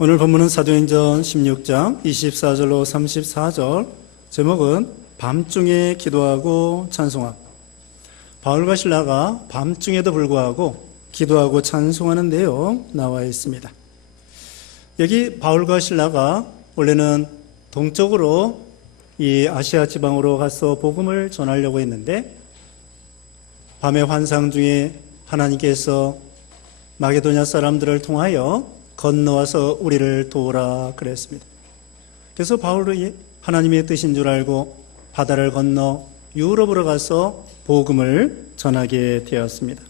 오늘 본문은 사도행전 16장 24절로 34절, 제목은 밤중에 기도하고 찬송함. 바울과 실라가 밤중에도 불구하고 기도하고 찬송하는 내용 나와 있습니다. 여기 바울과 실라가 원래는 동쪽으로 이 아시아 지방으로 가서 복음을 전하려고 했는데, 밤의 환상 중에 하나님께서 마게도냐 사람들을 통하여 건너와서 우리를 도우라 그랬습니다. 그래서 바울이 하나님의 뜻인 줄 알고 바다를 건너 유럽으로 가서 복음을 전하게 되었습니다.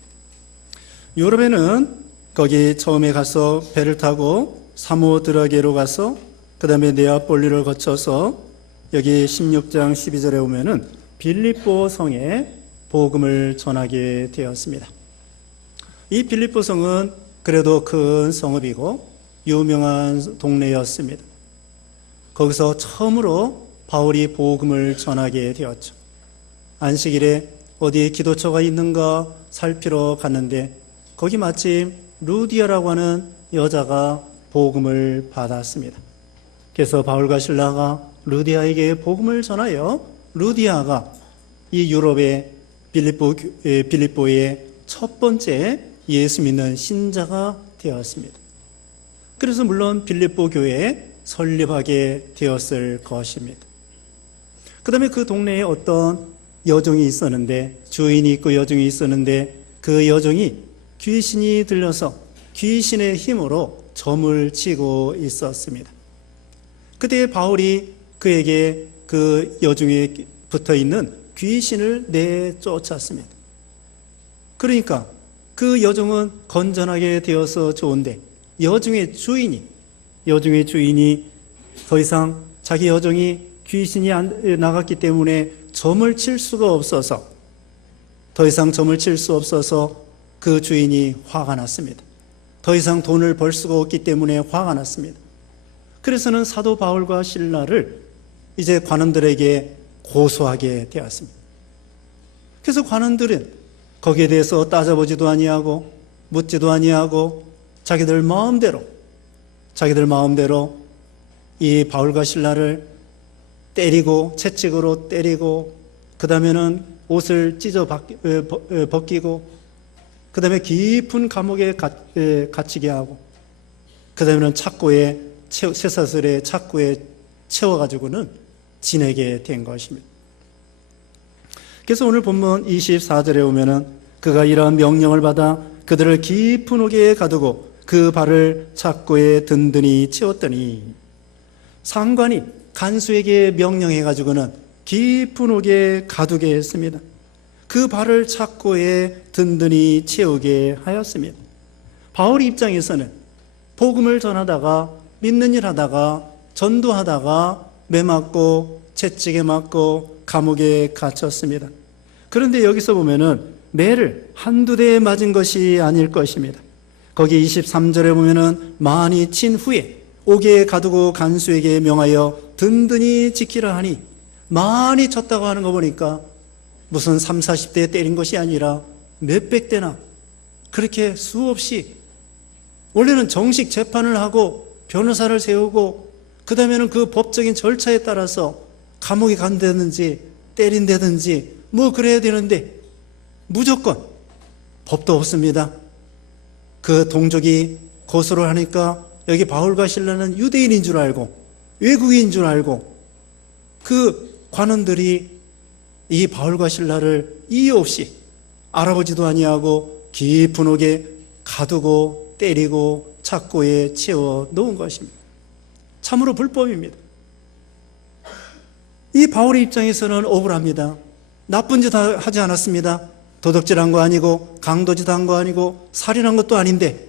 유럽에는 거기 처음에 가서 배를 타고 사모드라게로 가서 그 다음에 네아폴리를 거쳐서 여기 16장 12절에 오면은 빌립보 성에 복음을 전하게 되었습니다. 이 빌립보 성은 그래도 큰 성읍이고 유명한 동네였습니다. 거기서 처음으로 바울이 복음을 전하게 되었죠. 안식일에 어디에 기도처가 있는가 살피러 갔는데 거기 마침 루디아라고 하는 여자가 복음을 받았습니다. 그래서 바울과 실라가 루디아에게 복음을 전하여 루디아가 이 유럽의 빌립보의 첫 번째 예수 믿는 신자가 되었습니다. 그래서 물론 빌립보 교회에 설립하게 되었을 것입니다. 그 다음에 그 동네에 어떤 여종이 있었는데, 주인이 있고 여종이 있었는데, 그 여종이 귀신이 들려서 귀신의 힘으로 점을 치고 있었습니다. 그때 바울이 그에게 그 여종에 붙어 있는 귀신을 내쫓았습니다. 그러니까 그 여종은 건전하게 되어서 좋은데 여종의 주인이 더 이상 자기 여종이 귀신이 나갔기 때문에 점을 칠 수가 없어서, 더 이상 점을 칠 수 없어서 그 주인이 화가 났습니다. 더 이상 돈을 벌 수가 없기 때문에 화가 났습니다. 그래서는 사도 바울과 실라를 이제 관원들에게 고소하게 되었습니다. 그래서 관원들은 거기에 대해서 따져보지도 아니하고 묻지도 아니하고 자기들 마음대로 이 바울과 실라를 때리고, 채찍으로 때리고, 그 다음에는 옷을 찢어 벗기고, 그 다음에 깊은 감옥에 갇히게 하고, 그 다음에는 쇠사슬에 착고에 채워가지고는 지내게 된 것입니다. 그래서 오늘 본문 24절에 오면은 그가 이러한 명령을 받아 그들을 깊은 옥에 가두고 그 발을 착고에 든든히 채웠더니, 상관이 간수에게 명령해가지고는 깊은 옥에 가두게 했습니다. 그 발을 착고에 든든히 채우게 하였습니다. 바울 입장에서는 복음을 전하다가, 믿는 일 하다가, 전도하다가 매맞고 채찍에 맞고 감옥에 갇혔습니다. 그런데 여기서 보면은 매를 한두 대 맞은 것이 아닐 것입니다. 거기 23절에 보면은 많이 친 후에 옥에 가두고 간수에게 명하여 든든히 지키라 하니, 많이 쳤다고 하는 거 보니까 무슨 30, 40대 때린 것이 아니라 몇백 대나 그렇게 수없이, 원래는 정식 재판을 하고 변호사를 세우고 그 다음에는 그 법적인 절차에 따라서 감옥에 간다든지 때린다든지 뭐 그래야 되는데 무조건 법도 없습니다. 그 동족이 고소를 하니까 여기 바울과 실라는 유대인인 줄 알고 외국인인 줄 알고 그 관원들이 이 바울과 실라를 이유 없이 알아보지도 아니하고 깊은 옥에 가두고 때리고 착고에 채워 놓은 것입니다. 참으로 불법입니다. 이 바울의 입장에서는 억울합니다. 나쁜 짓 하지 않았습니다. 도둑질한 거 아니고 강도짓 한 거 아니고 살인한 것도 아닌데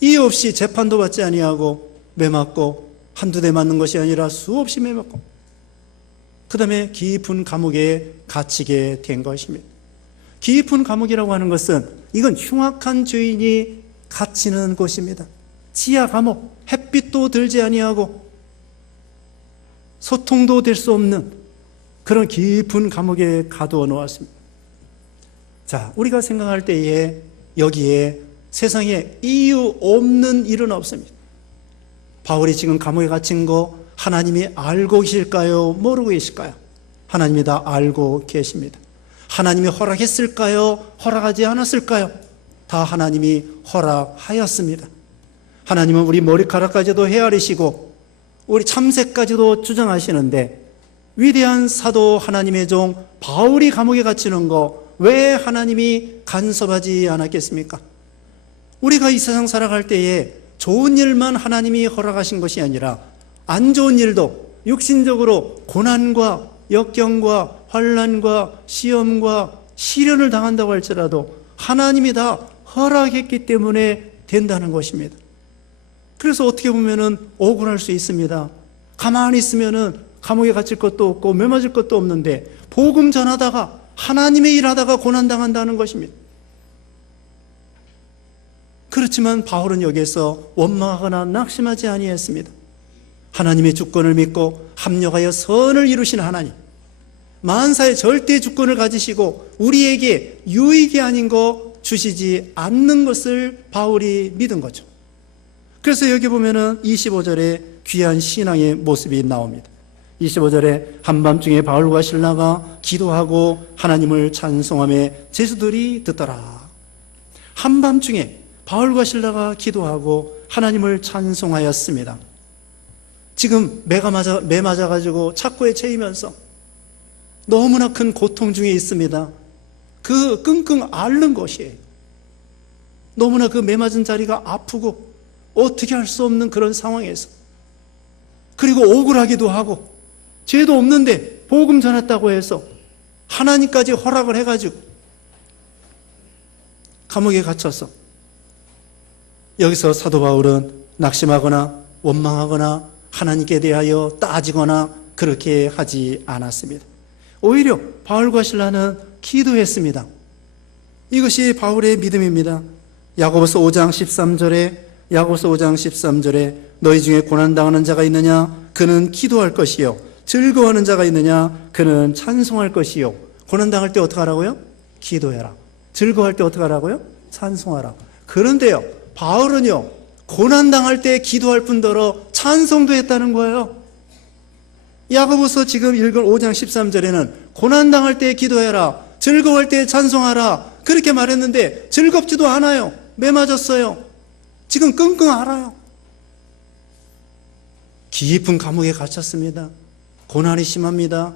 이유 없이 재판도 받지 아니하고 매맞고 한두 대 맞는 것이 아니라 수없이 매맞고 그 다음에 깊은 감옥에 갇히게 된 것입니다. 깊은 감옥이라고 하는 것은 이건 흉악한 죄인이 갇히는 곳입니다. 지하 감옥, 햇빛도 들지 아니하고 소통도 될 수 없는 그런 깊은 감옥에 가두어 놓았습니다. 자, 우리가 생각할 때에 여기에 세상에 이유 없는 일은 없습니다. 바울이 지금 감옥에 갇힌 거 하나님이 알고 계실까요? 모르고 계실까요? 하나님이 다 알고 계십니다. 하나님이 허락했을까요? 허락하지 않았을까요? 다 하나님이 허락하였습니다. 하나님은 우리 머리카락까지도 헤아리시고 우리 참새까지도 주장하시는데, 위대한 사도 하나님의 종 바울이 감옥에 갇히는 거 왜 하나님이 간섭하지 않았겠습니까? 우리가 이 세상 살아갈 때에 좋은 일만 하나님이 허락하신 것이 아니라 안 좋은 일도, 육신적으로 고난과 역경과 환난과 시험과 시련을 당한다고 할지라도 하나님이 다 허락했기 때문에 된다는 것입니다. 그래서 어떻게 보면은 억울할 수 있습니다. 가만히 있으면은 감옥에 갇힐 것도 없고 매 맞을 것도 없는데 복음 전하다가 하나님의 일하다가 고난당한다는 것입니다. 그렇지만 바울은 여기에서 원망하거나 낙심하지 아니했습니다. 하나님의 주권을 믿고 합력하여 선을 이루시는 하나님, 만사의 절대 주권을 가지시고 우리에게 유익이 아닌 거 주시지 않는 것을 바울이 믿은 거죠. 그래서 여기 보면은 25절에 귀한 신앙의 모습이 나옵니다. 25절에 한밤중에 바울과 실라가 기도하고 하나님을 찬송하며 제수들이 듣더라. 한밤중에 바울과 실라가 기도하고 하나님을 찬송하였습니다. 지금 매 맞아가지고 착고에 채이면서 너무나 큰 고통 중에 있습니다. 그 끙끙 앓는 것이에요. 너무나 그 매 맞은 자리가 아프고 어떻게 할 수 없는 그런 상황에서, 그리고 억울하기도 하고 죄도 없는데 복음 전했다고 해서 하나님까지 허락을 해가지고 감옥에 갇혀서, 여기서 사도 바울은 낙심하거나 원망하거나 하나님께 대하여 따지거나 그렇게 하지 않았습니다. 오히려 바울과 실라는 기도했습니다. 이것이 바울의 믿음입니다. 야고보서 5장 13절에 너희 중에 고난당하는 자가 있느냐? 그는 기도할 것이요. 즐거워하는 자가 있느냐? 그는 찬송할 것이요. 고난당할 때 어떻게 하라고요? 기도해라. 즐거워할 때 어떻게 하라고요? 찬송하라. 그런데요, 바울은요, 고난당할 때 기도할 뿐더러 찬송도 했다는 거예요. 야고보서 지금 읽은 5장 13절에는 고난당할 때 기도해라, 즐거워할 때 찬송하라 그렇게 말했는데 즐겁지도 않아요. 매 맞았어요. 지금 끙끙 앓아요. 깊은 감옥에 갇혔습니다. 고난이 심합니다.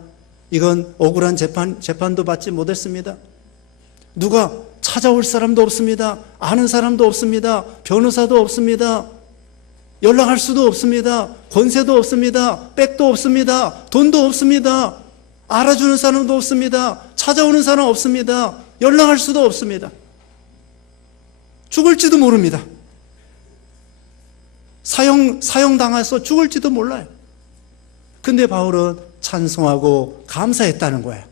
이건 억울한 재판도 받지 못했습니다. 누가 찾아올 사람도 없습니다. 아는 사람도 없습니다. 변호사도 없습니다. 연락할 수도 없습니다. 권세도 없습니다. 백도 없습니다. 돈도 없습니다. 알아주는 사람도 없습니다. 찾아오는 사람 없습니다. 연락할 수도 없습니다. 죽을지도 모릅니다. 사형당해서 죽을지도 몰라요. 근데 바울은 찬송하고 감사했다는 거예요.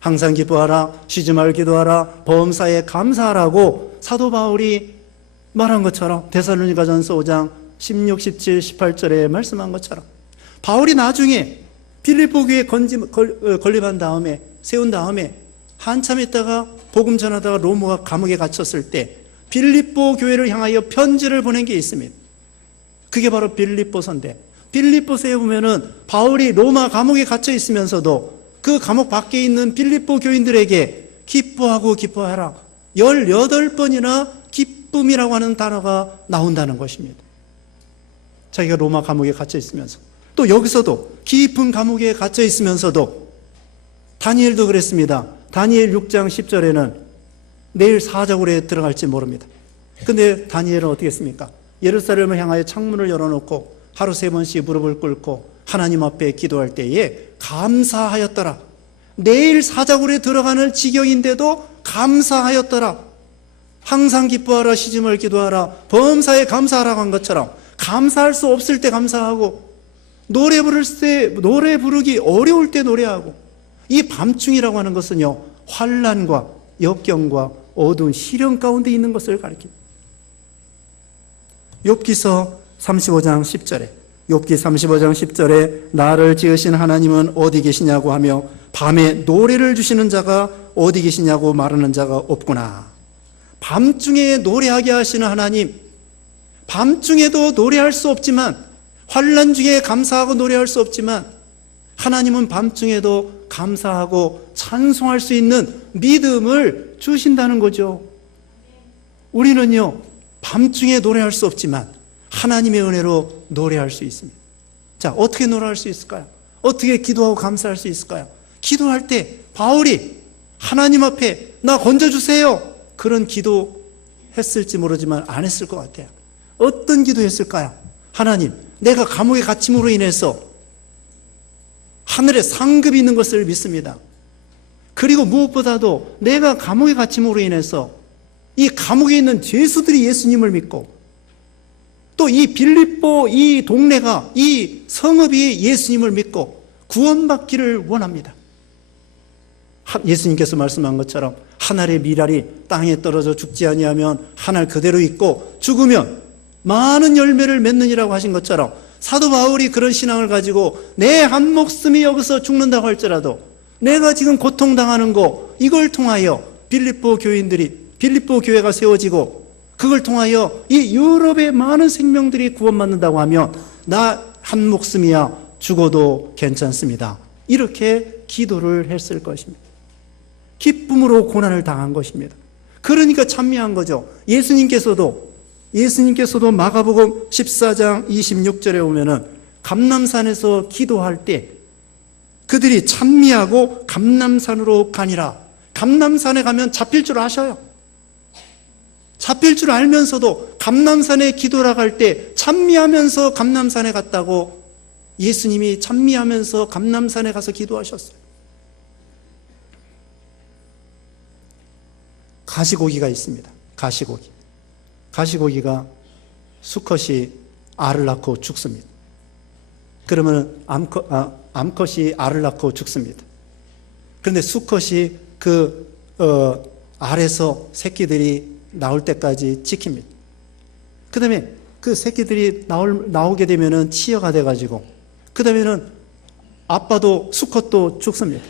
항상 기뻐하라, 쉬지 말고 기도하라, 범사에 감사하라고 사도 바울이 말한 것처럼 데살로니가전서 5장 16, 17, 18절에 말씀한 것처럼 바울이 나중에 빌립보 교회에 건립한 다음에, 세운 다음에 한참 있다가 복음 전하다가 로마 감옥에 갇혔을 때 빌립보 교회를 향하여 편지를 보낸 게 있습니다. 그게 바로 빌립보서인데, 빌립보서에 보면은 바울이 로마 감옥에 갇혀 있으면서도 그 감옥 밖에 있는 빌립보 교인들에게 기뻐하고 기뻐하라 18번이나 기쁨이라고 하는 단어가 나온다는 것입니다. 자기가 로마 감옥에 갇혀 있으면서, 또 여기서도 깊은 감옥에 갇혀 있으면서도 다니엘도 그랬습니다. 다니엘 6장 10절에는 내일 사자굴에 들어갈지 모릅니다. 근데 다니엘은 어떻게 했습니까? 예루살렘을 향하여 창문을 열어놓고 하루 3번씩 무릎을 꿇고 하나님 앞에 기도할 때에 감사하였더라. 내일 사자굴에 들어가는 지경인데도 감사하였더라. 항상 기뻐하라, 쉬지 말고 기도하라, 범사에 감사하라고 한 것처럼 감사할 수 없을 때 감사하고, 노래 부를 때, 노래 부르기 어려울 때 노래하고, 이 밤중이라고 하는 것은요, 환난과 역경과 어두운 시련 가운데 있는 것을 가리킵니다. 욥기서 35장 10절에 욥기 35장 10절에 나를 지으신 하나님은 어디 계시냐고 하며 밤에 노래를 주시는 자가 어디 계시냐고 말하는 자가 없구나. 밤중에 노래하게 하시는 하나님, 밤중에도 노래할 수 없지만 환난 중에 감사하고 노래할 수 없지만 하나님은 밤중에도 감사하고 찬송할 수 있는 믿음을 주신다는 거죠. 우리는요, 밤중에 노래할 수 없지만 하나님의 은혜로 노래할 수 있습니다. 자, 어떻게 노래할 수 있을까요? 어떻게 기도하고 감사할 수 있을까요? 기도할 때 바울이 하나님 앞에 나 건져주세요, 그런 기도 했을지 모르지만 안 했을 것 같아요. 어떤 기도 했을까요? 하나님, 내가 감옥에 갇힘으로 인해서 하늘에 상급이 있는 것을 믿습니다. 그리고 무엇보다도 내가 감옥에 갇힘으로 인해서 이 감옥에 있는 죄수들이 예수님을 믿고 또 이 빌립보 이 동네가, 이 성읍이 예수님을 믿고 구원받기를 원합니다. 예수님께서 말씀한 것처럼 한 알의 밀알이 땅에 떨어져 죽지 아니하면 한 알 그대로 있고 죽으면 많은 열매를 맺느니라고 하신 것처럼 사도 바울이 그런 신앙을 가지고 내 한 목숨이 여기서 죽는다고 할지라도 내가 지금 고통당하는 거, 이걸 통하여 빌립보 교회가 세워지고 그걸 통하여 이 유럽의 많은 생명들이 구원받는다고 하면 나 한 목숨이야 죽어도 괜찮습니다. 이렇게 기도를 했을 것입니다. 기쁨으로 고난을 당한 것입니다. 그러니까 찬미한 거죠. 예수님께서도 마가복음 14장 26절에 보면은 감람산에서 기도할 때 그들이 찬미하고 감람산으로 가니라. 감람산에 가면 잡힐 줄 아셔요. 잡힐 줄 알면서도 감람산에 기도라 갈 때 찬미하면서 감람산에 갔다고 예수님이 찬미하면서 감람산에 가서 기도하셨어요. 가시고기가 있습니다. 가시고기가 수컷이 알을 낳고 죽습니다. 그러면 암컷이 알을 낳고 죽습니다. 그런데 수컷이 알에서 새끼들이 나올 때까지 지킵니다. 그 다음에 그 새끼들이 나오게 되면은 치어가 돼가지고 그 다음에는 아빠도 수컷도 죽습니다.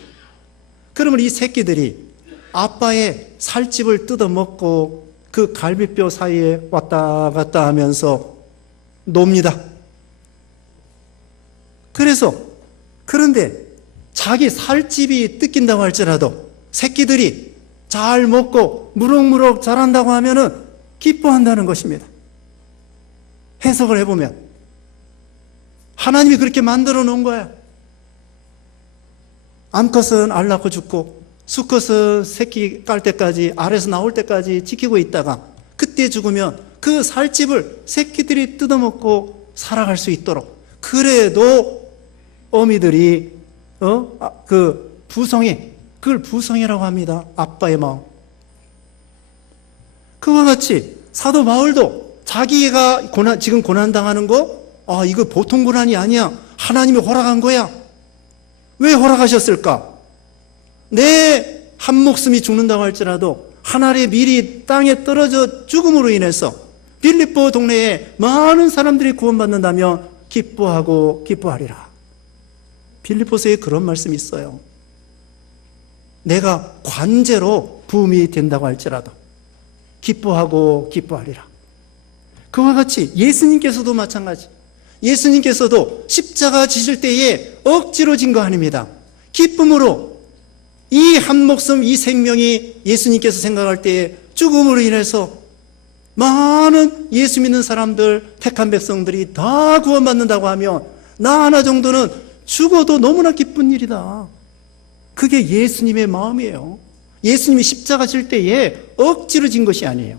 그러면 이 새끼들이 아빠의 살집을 뜯어먹고 그 갈비뼈 사이에 왔다 갔다 하면서 놉니다. 그런데 자기 살집이 뜯긴다고 할지라도 새끼들이 잘 먹고 무럭무럭 자란다고 하면은 기뻐한다는 것입니다. 해석을 해보면 하나님이 그렇게 만들어 놓은 거야. 암컷은 알 낳고 죽고 수컷은 새끼 깔 때까지, 알에서 나올 때까지 지키고 있다가 그때 죽으면 그 살집을 새끼들이 뜯어먹고 살아갈 수 있도록, 그래도 어미들이 그걸 부성이라고 합니다. 아빠의 마음. 그와 같이 사도 바울도 자기가 지금 고난당하는 거, 이거 보통 고난이 아니야. 하나님이 허락한 거야. 왜 허락하셨을까? 내 한 목숨이 죽는다고 할지라도 한 알의 밀이 땅에 떨어져 죽음으로 인해서 빌립보 동네에 많은 사람들이 구원받는다면 기뻐하리라. 빌립보서에 그런 말씀이 있어요. 내가 관제로 부음이 된다고 할지라도 기뻐하리라. 그와 같이 예수님께서도 마찬가지. 예수님께서도 십자가 지실 때에 억지로 진 거 아닙니다. 기쁨으로 이 한 목숨, 이 생명이 예수님께서 생각할 때에 죽음으로 인해서 많은 예수 믿는 사람들, 택한 백성들이 다 구원받는다고 하면 나 하나 정도는 죽어도 너무나 기쁜 일이다. 그게 예수님의 마음이에요. 예수님이 십자가 질 때에 억지로 진 것이 아니에요.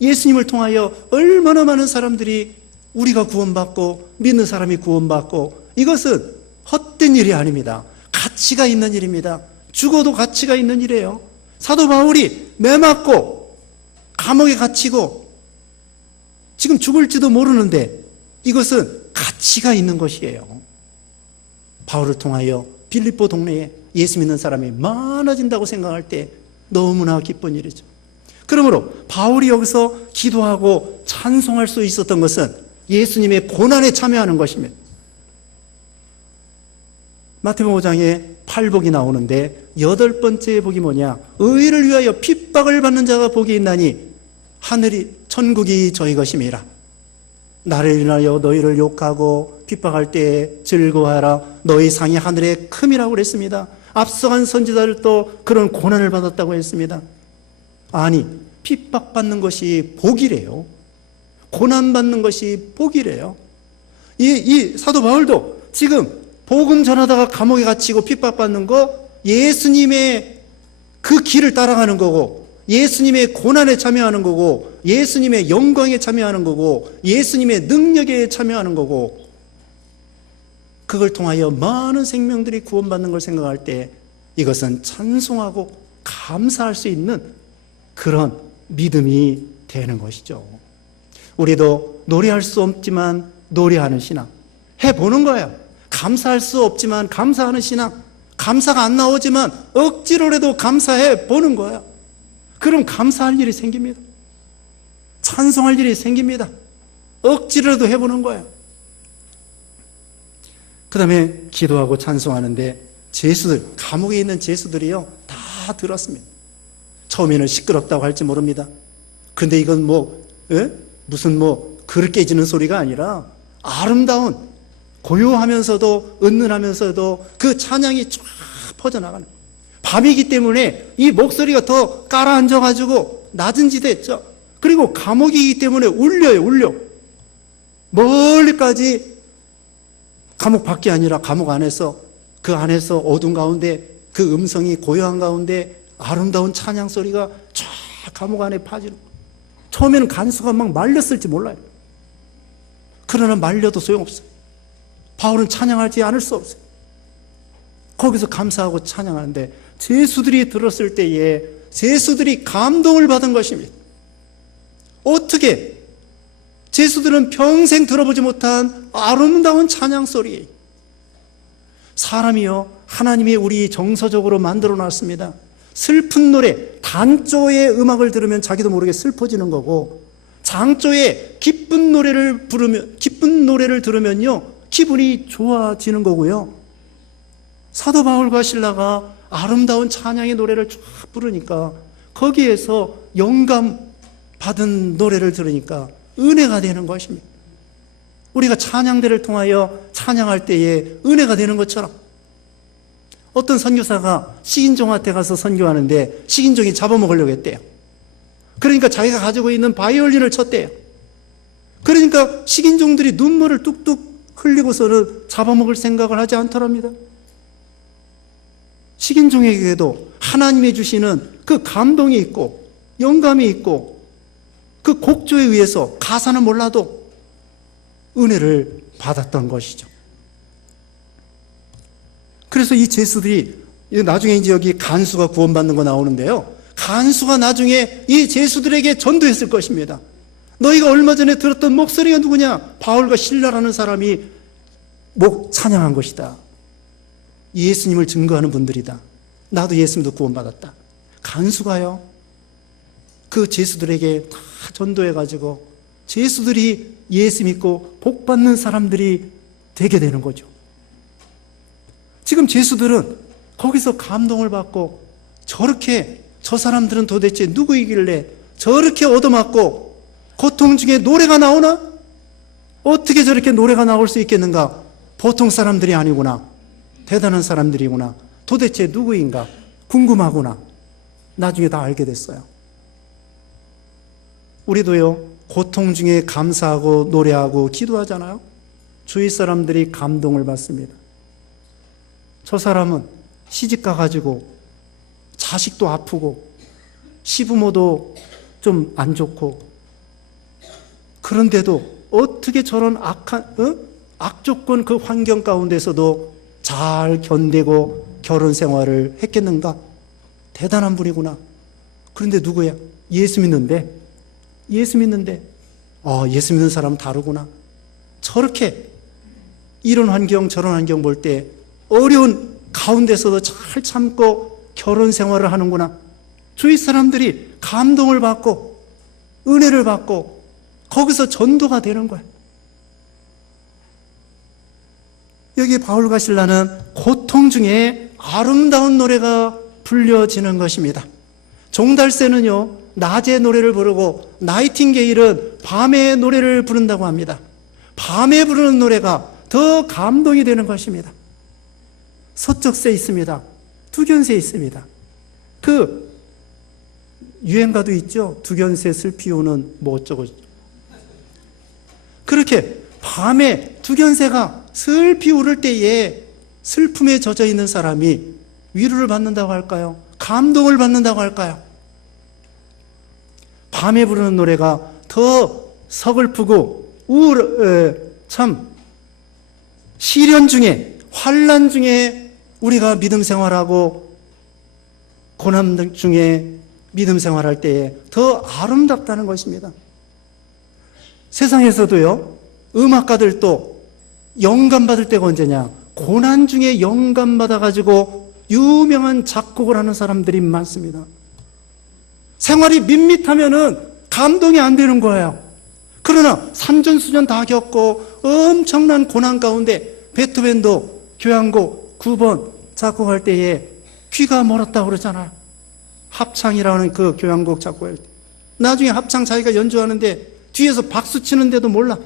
예수님을 통하여 얼마나 많은 사람들이 우리가 구원받고 믿는 사람이 구원받고, 이것은 헛된 일이 아닙니다. 가치가 있는 일입니다. 죽어도 가치가 있는 일이에요. 사도 바울이 매 맞고 감옥에 갇히고 지금 죽을지도 모르는데 이것은 가치가 있는 것이에요. 바울을 통하여 빌립보 동네에 예수 믿는 사람이 많아진다고 생각할 때 너무나 기쁜 일이죠. 그러므로 바울이 여기서 기도하고 찬송할 수 있었던 것은 예수님의 고난에 참여하는 것입니다. 마태복음 5장에 8복이 나오는데 8번째 복이 뭐냐? 의를 위하여 핍박을 받는 자가 복이 있나니 하늘이 천국이 저희 것임이라. 나를 인하여 너희를 욕하고 핍박할 때에 즐거워하라. 너희 상이 하늘에 큼이라고 그랬습니다. 앞서간 선지자들도 그런 고난을 받았다고 했습니다. 아니, 핍박받는 것이 복이래요. 고난받는 것이 복이래요. 이 사도 바울도 지금 복음 전하다가 감옥에 갇히고 핍박받는 거 예수님의 그 길을 따라가는 거고, 예수님의 고난에 참여하는 거고, 예수님의 영광에 참여하는 거고, 예수님의 능력에 참여하는 거고, 그걸 통하여 많은 생명들이 구원받는 걸 생각할 때 이것은 찬송하고 감사할 수 있는 그런 믿음이 되는 것이죠. 우리도 노래할 수 없지만 노래하는 신앙 해보는 거예요. 감사할 수 없지만 감사하는 신앙, 감사가 안 나오지만 억지로라도 감사해 보는 거예요. 그럼 감사할 일이 생깁니다. 찬송할 일이 생깁니다. 억지로라도 해보는 거예요. 그 다음에 기도하고 찬송하는데 죄수들, 감옥에 있는 죄수들이요 다 들었습니다. 처음에는 시끄럽다고 할지 모릅니다. 근데 이건 무슨 글 깨지는 소리가 아니라 아름다운, 고요하면서도 은은하면서도 그 찬양이 쫙 퍼져나가는 거예요. 밤이기 때문에 이 목소리가 더 깔아앉아가지고 낮은 지대 있죠. 그리고 감옥이기 때문에 울려. 멀리까지 감옥 밖이 아니라 감옥 안에서, 그 안에서 어둠 가운데 그 음성이 고요한 가운데 아름다운 찬양 소리가 쫙 감옥 안에 파지는 거예요. 처음에는 간수가 막 말렸을지 몰라요. 그러나 말려도 소용없어요. 바울은 찬양하지 않을 수 없어요. 거기서 감사하고 찬양하는데 죄수들이 들었을 때에 죄수들이 감동을 받은 것입니다. 어떻게? 죄수들은 평생 들어보지 못한 아름다운 찬양 소리. 사람이요, 하나님이 우리 정서적으로 만들어 놨습니다. 슬픈 노래, 단조의 음악을 들으면 자기도 모르게 슬퍼지는 거고, 장조의 기쁜 노래를 들으면요 기분이 좋아지는 거고요. 사도 바울과 실라가 아름다운 찬양의 노래를 쫙 부르니까 거기에서 영감 받은 노래를 들으니까 은혜가 되는 것입니다. 우리가 찬양대를 통하여 찬양할 때에 은혜가 되는 것처럼, 어떤 선교사가 식인종한테 가서 선교하는데 식인종이 잡아먹으려고 했대요. 그러니까 자기가 가지고 있는 바이올린을 쳤대요. 그러니까 식인종들이 눈물을 뚝뚝 흘리고서는 잡아먹을 생각을 하지 않더랍니다. 식인종에게도 하나님이 주시는 그 감동이 있고 영감이 있고 그 곡조에 의해서 가사는 몰라도 은혜를 받았던 것이죠. 그래서 이 죄수들이 나중에 이제 여기 간수가 구원받는 거 나오는데요. 간수가 나중에 이 죄수들에게 전도했을 것입니다. 너희가 얼마 전에 들었던 목소리가 누구냐? 바울과 실라라는 사람이 찬양한 것이다. 예수님을 증거하는 분들이다. 나도 예수님도 구원받았다. 간수가요, 그 죄수들에게 다 전도해가지고 죄수들이 예수 믿고 복받는 사람들이 되게 되는 거죠. 지금 죄수들은 거기서 감동을 받고 저렇게, 저 사람들은 도대체 누구이길래 저렇게 얻어맞고 고통 중에 노래가 나오나? 어떻게 저렇게 노래가 나올 수 있겠는가? 보통 사람들이 아니구나. 대단한 사람들이구나. 도대체 누구인가? 궁금하구나. 나중에 다 알게 됐어요. 우리도요, 고통 중에 감사하고 노래하고 기도하잖아요. 주위 사람들이 감동을 받습니다. 저 사람은 시집 가가지고 자식도 아프고 시부모도 좀 안 좋고, 그런데도 어떻게 저런 악조건 그 환경 가운데서도 잘 견디고 결혼 생활을 했겠는가? 대단한 분이구나. 그런데 누구야? 예수 믿는데 예수 믿는 사람은 다르구나. 저렇게 이런 환경 저런 환경 볼 때 어려운 가운데서도 잘 참고 결혼 생활을 하는구나. 주위 사람들이 감동을 받고 은혜를 받고 거기서 전도가 되는 거예요. 여기 바울과 실라는 고통 중에 아름다운 노래가 불려지는 것입니다. 종달새는요 낮에 노래를 부르고 나이팅게일은 밤에 노래를 부른다고 합니다. 밤에 부르는 노래가 더 감동이 되는 것입니다. 서쪽새 있습니다. 두견새 있습니다. 그 유행가도 있죠. 두견새 슬피 우는 뭐 어쩌고. 그렇게 밤에 두견새가 슬피 울을 때에 슬픔에 젖어 있는 사람이 위로를 받는다고 할까요? 감동을 받는다고 할까요? 밤에 부르는 노래가 더 서글프고 참 시련 중에, 환난 중에 우리가 믿음 생활하고 고난 중에 믿음 생활할 때에 더 아름답다는 것입니다. 세상에서도요, 음악가들도 영감 받을 때가 언제냐? 고난 중에 영감 받아가지고 유명한 작곡을 하는 사람들이 많습니다. 생활이 밋밋하면은 감동이 안 되는 거예요. 그러나 산전수전 다 겪고 엄청난 고난 가운데 베토벤도 교향곡 9번 작곡할 때에 귀가 멀었다고 그러잖아요. 합창이라는 그 교향곡 작곡할 때. 나중에 합창 자기가 연주하는데 뒤에서 박수 치는데도 몰라.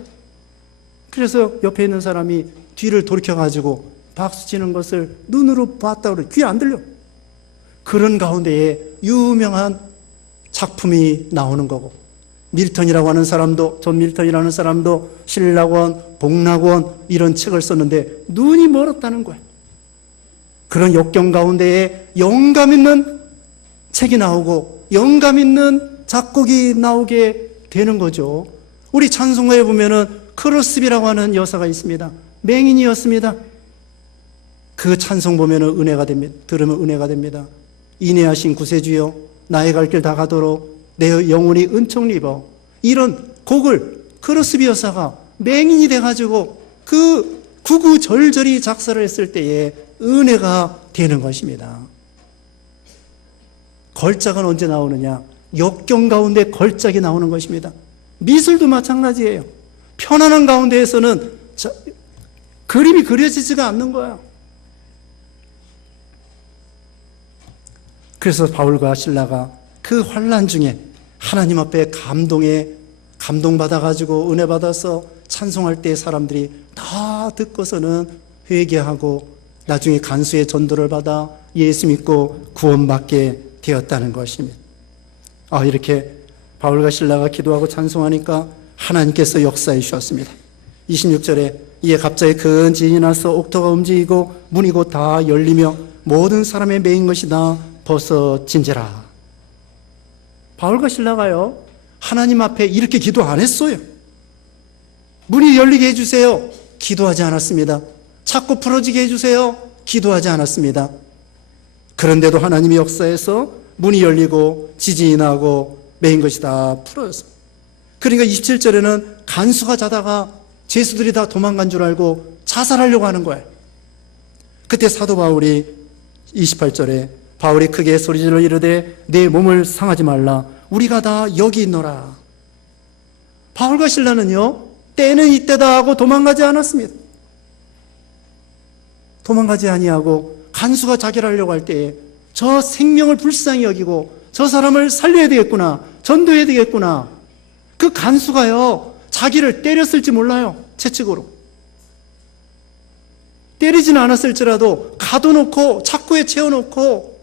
그래서 옆에 있는 사람이 뒤를 돌이켜가지고 박수 치는 것을 눈으로 봤다고 그래. 귀에 안 들려. 그런 가운데에 유명한 작품이 나오는 거고, 밀턴이라고 하는 사람도, 존 밀턴이라는 사람도 신락원, 복락원 이런 책을 썼는데 눈이 멀었다는 거예요. 그런 역경 가운데에 영감 있는 책이 나오고 영감 있는 작곡이 나오게 되는 거죠. 우리 찬송가에 보면은 크로스비라고 하는 여사가 있습니다. 맹인이었습니다. 그 찬송 보면은 은혜가 됩니다. 들으면 은혜가 됩니다. 인애하신 구세주여, 나의 갈 길 다 가도록 내 영혼이 은총을 입어. 이런 곡을 크로스비 여사가 맹인이 돼가지고 그 구구절절히 작사를 했을 때에 은혜가 되는 것입니다. 걸작은 언제 나오느냐? 역경 가운데 걸작이 나오는 것입니다. 미술도 마찬가지예요. 편안한 가운데에서는 그림이 그려지지가 않는 거예요. 그래서 바울과 실라가 그 환난 중에 하나님 앞에 감동받아가지고 은혜 받아서 찬송할 때 사람들이 다 듣고서는 회개하고 나중에 간수의 전도를 받아 예수 믿고 구원받게 되었다는 것입니다. 이렇게 바울과 실라가 기도하고 찬송하니까 하나님께서 역사해 주셨습니다. 26절에 이에 갑자기 큰 지진이 나서 옥토가 움직이고 문이 곧 다 열리며 모든 사람의 매인 것이 다 벗어진지라. 바울과 실라가요, 하나님 앞에 이렇게 기도 안 했어요. 문이 열리게 해주세요. 기도하지 않았습니다. 자꾸 풀어지게 해주세요. 기도하지 않았습니다. 그런데도 하나님이 역사해서 문이 열리고 지진이 나고 매인 것이 다 풀어졌습니다. 그러니까 27절에는 간수가 자다가 죄수들이 다 도망간 줄 알고 자살하려고 하는 거예요. 그때 사도 바울이 28절에 바울이 크게 소리질러 이르되 내 몸을 상하지 말라. 우리가 다 여기 있노라. 바울과 실라는요, 때는 이때다 하고 도망가지 않았습니다. 도망가지 아니하고 간수가 자결 하려고 할 때에 저 생명을 불쌍히 여기고 저 사람을 살려야 되겠구나, 전도해야 되겠구나. 그 간수가요, 자기를 때렸을지 몰라요. 채찍으로. 때리지는 않았을지라도 가둬놓고 착고에 채워놓고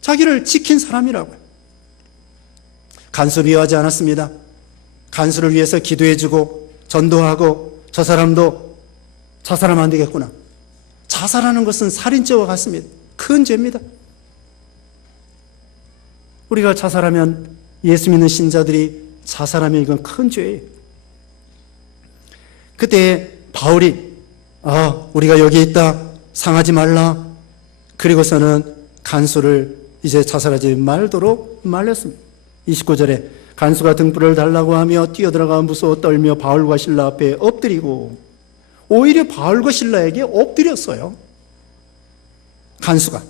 자기를 지킨 사람이라고요. 간수 미워하지 않았습니다. 간수를 위해서 기도해주고 전도하고 저 사람도 자살하면 안 되겠구나. 자살하는 것은 살인죄와 같습니다. 큰 죄입니다. 우리가 자살하면, 예수 믿는 신자들이 자살하면 이건 큰 죄예요. 그때 바울이 우리가 여기 있다, 상하지 말라. 그리고서는 간수를 이제 자살하지 말도록 말렸습니다. 29절에 간수가 등불을 달라고 하며 뛰어들어가 무서워 떨며 바울과 실라 앞에 엎드리고, 오히려 바울과 실라에게 엎드렸어요. 간수가.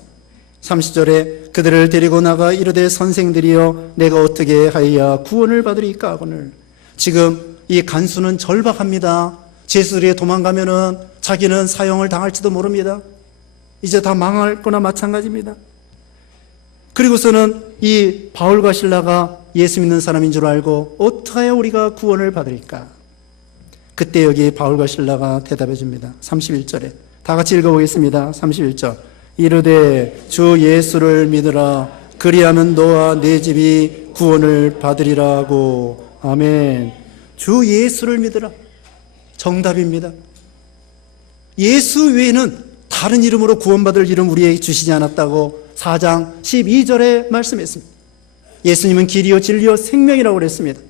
30절에 그들을 데리고 나가 이르되 선생들이여 내가 어떻게 하여야 구원을 받으리까 하거늘. 지금 이 간수는 절박합니다. 죄수들이 도망가면은 자기는 사형을 당할지도 모릅니다. 이제 다 망할 거나 마찬가지입니다. 그리고서는 이 바울과 실라가 예수 믿는 사람인 줄 알고 어떻게 하여 우리가 구원을 받으리까? 그때 여기 바울과 실라가 대답해 줍니다. 31절에 다 같이 읽어보겠습니다. 31절 이르되 주 예수를 믿으라 그리하면 너와 네 집이 구원을 받으리라고. 아멘. 주 예수를 믿으라. 정답입니다. 예수 외에는 다른 이름으로 구원받을 이름 우리에게 주시지 않았다고 4장 12절에 말씀했습니다. 예수님은 길이요 진리요 생명이라고 그랬습니다.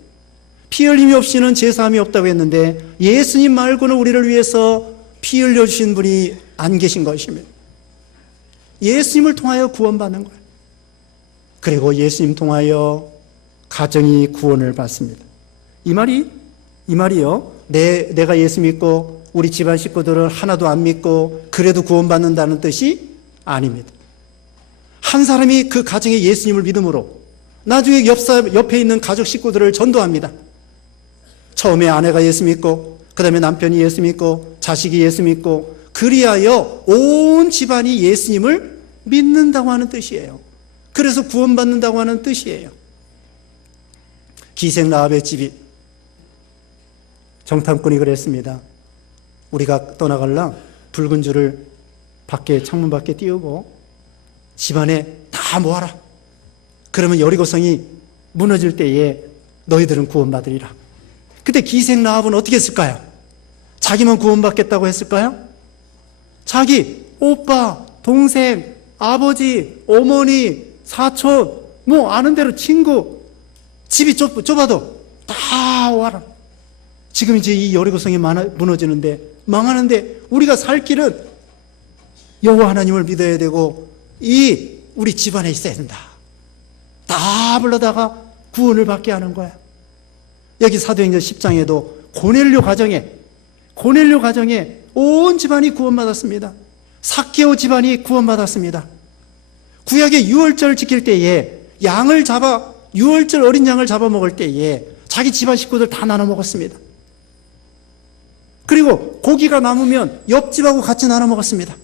피 흘림이 없이는 제사함이 없다고 했는데 예수님 말고는 우리를 위해서 피 흘려주신 분이 안 계신 것입니다. 예수님을 통하여 구원받는 거예요. 그리고 예수님 통하여 가정이 구원을 받습니다. 이 말이요. 내가 예수 믿고 우리 집안 식구들은 하나도 안 믿고 그래도 구원받는다는 뜻이 아닙니다. 한 사람이 그 가정에 예수님을 믿음으로 나중에 옆에 있는 가족 식구들을 전도합니다. 처음에 아내가 예수 믿고 그 다음에 남편이 예수 믿고 자식이 예수 믿고 그리하여 온 집안이 예수님을 믿는다고 하는 뜻이에요. 그래서 구원받는다고 하는 뜻이에요. 기생 라합의 집이 정탐꾼이 그랬습니다. 우리가 떠나갈라 붉은 줄을 창문 밖에 띄우고 집안에 다 모아라. 그러면 여리고성이 무너질 때에 너희들은 구원받으리라. 그때 기생 라합은 어떻게 했을까요? 자기만 구원받겠다고 했을까요? 자기 오빠, 동생, 아버지, 어머니, 사촌, 아는 대로 친구, 집이 좁아도 다 와라. 지금 이제 이 여리고성이 무너지는데 망하는데 우리가 살 길은 여호와 하나님을 믿어야 되고 우리 집안에 있어야 된다. 다 불러다가 구원을 받게 하는 거야. 여기 사도행전 10장에도 고넬료 가정에 온 집안이 구원받았습니다. 삭개오 집안이 구원받았습니다. 구약의 유월절 지킬 때에 유월절 어린 양을 잡아먹을 때에 자기 집안 식구들 다 나눠 먹었습니다. 그리고 고기가 남으면 옆집하고 같이 나눠 먹었습니다.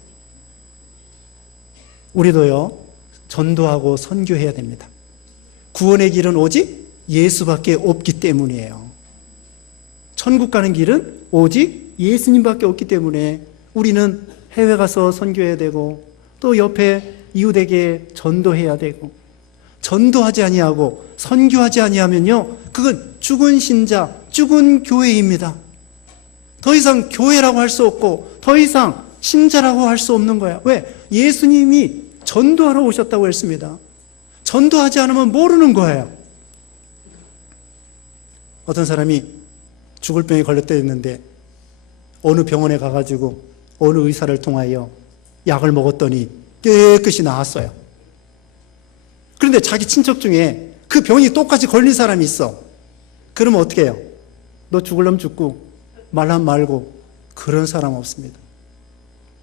우리도요, 전도하고 선교해야 됩니다. 구원의 길은 오직 예수밖에 없기 때문이에요. 천국 가는 길은 오직 예수님밖에 없기 때문에 우리는 해외 가서 선교해야 되고 또 옆에 이웃에게 전도해야 되고, 전도하지 아니하고 선교하지 아니하면요, 그건 죽은 신자, 죽은 교회입니다. 더 이상 교회라고 할 수 없고 더 이상 신자라고 할 수 없는 거야. 왜? 예수님이 전도하러 오셨다고 했습니다. 전도하지 않으면 모르는 거예요. 어떤 사람이 죽을 병에 걸렸다 했는데 어느 병원에 가가지고 어느 의사를 통하여 약을 먹었더니 깨끗이 나았어요. 그런데 자기 친척 중에 그 병이 똑같이 걸린 사람이 있어. 그러면 어떻게 해요? 너 죽으려면 죽고 말라면 말고. 그런 사람 없습니다.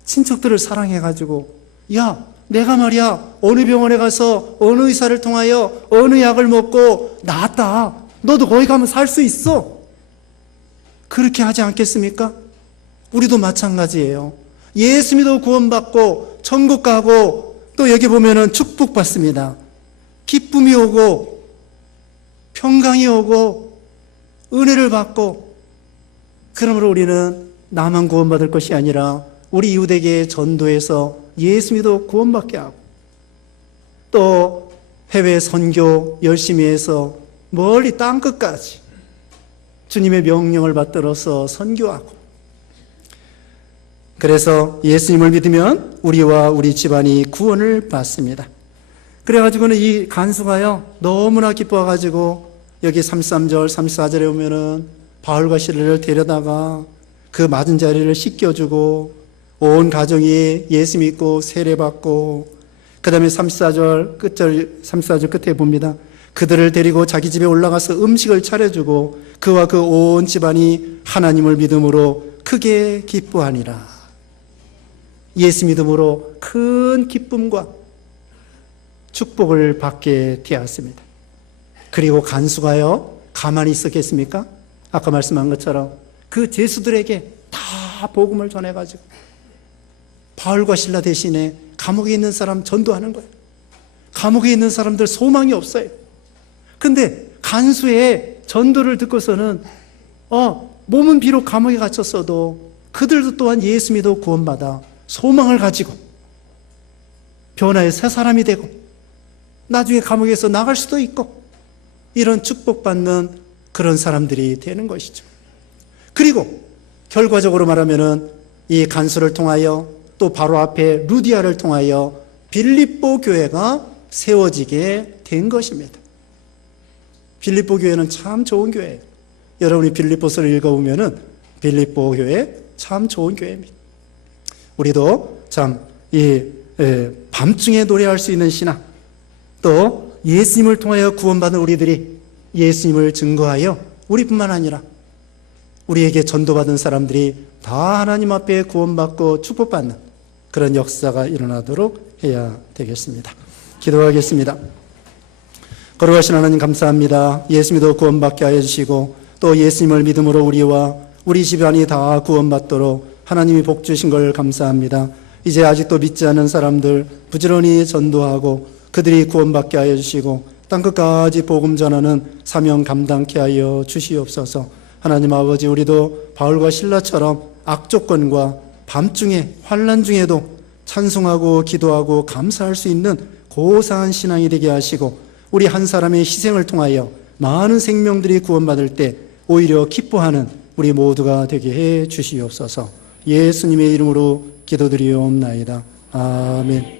친척들을 사랑해가지고, 야, 내가 말이야 어느 병원에 가서 어느 의사를 통하여 어느 약을 먹고 나았다. 너도 거기 가면 살 수 있어. 그렇게 하지 않겠습니까? 우리도 마찬가지예요. 예수 믿어 구원받고 천국 가고 또 여기 보면은 축복받습니다. 기쁨이 오고 평강이 오고 은혜를 받고, 그러므로 우리는 나만 구원받을 것이 아니라 우리 이웃에게 전도해서 예수 믿어 구원받게 하고, 또 해외 선교 열심히 해서 멀리 땅끝까지 주님의 명령을 받들어서 선교하고, 그래서 예수님을 믿으면 우리와 우리 집안이 구원을 받습니다. 그래가지고는 이 간수가요, 너무나 기뻐가지고 여기 33절, 34절에 보면은 바울과 실라를 데려다가 그 맞은 자리를 씻겨주고 온 가정이 예수 믿고 세례받고, 그 다음에 34절 끝에 봅니다. 그들을 데리고 자기 집에 올라가서 음식을 차려주고 그와 그 온 집안이 하나님을 믿음으로 크게 기뻐하니라. 예수 믿음으로 큰 기쁨과 축복을 받게 되었습니다. 그리고 간수가요, 가만히 있었겠습니까? 아까 말씀한 것처럼 그 죄수들에게 다 복음을 전해가지고 바울과 실라 대신에 감옥에 있는 사람 전도하는 거예요. 감옥에 있는 사람들 소망이 없어요. 근데 간수의 전도를 듣고서는 몸은 비록 감옥에 갇혔어도 그들도 또한 예수 믿어 구원받아 소망을 가지고 변화의 새 사람이 되고 나중에 감옥에서 나갈 수도 있고 이런 축복받는 그런 사람들이 되는 것이죠. 그리고 결과적으로 말하면은 이 간수를 통하여 또 바로 앞에 루디아를 통하여 빌립보 교회가 세워지게 된 것입니다. 빌립보 교회는 참 좋은 교회예요. 여러분이 빌립보서를 읽어보면은 빌립보 교회 참 좋은 교회입니다. 우리도 참 밤중에 노래할 수 있는 신앙, 또 예수님을 통하여 구원받은 우리들이 예수님을 증거하여 우리뿐만 아니라 우리에게 전도받은 사람들이 다 하나님 앞에 구원받고 축복받는 그런 역사가 일어나도록 해야 되겠습니다. 기도하겠습니다. 거룩하신 하나님 감사합니다. 예수 믿어 구원받게 하여 주시고 또 예수님을 믿음으로 우리와 우리 집안이 다 구원받도록 하나님이 복 주신 걸 감사합니다. 이제 아직도 믿지 않는 사람들 부지런히 전도하고 그들이 구원받게 하여 주시고 땅끝까지 복음 전하는 사명 감당케 하여 주시옵소서. 하나님 아버지, 우리도 바울과 실라처럼 악조건과 밤중에 환난 중에도 찬송하고 기도하고 감사할 수 있는 고사한 신앙이 되게 하시고 우리 한 사람의 희생을 통하여 많은 생명들이 구원받을 때 오히려 기뻐하는 우리 모두가 되게 해 주시옵소서. 예수님의 이름으로 기도드리옵나이다. 아멘.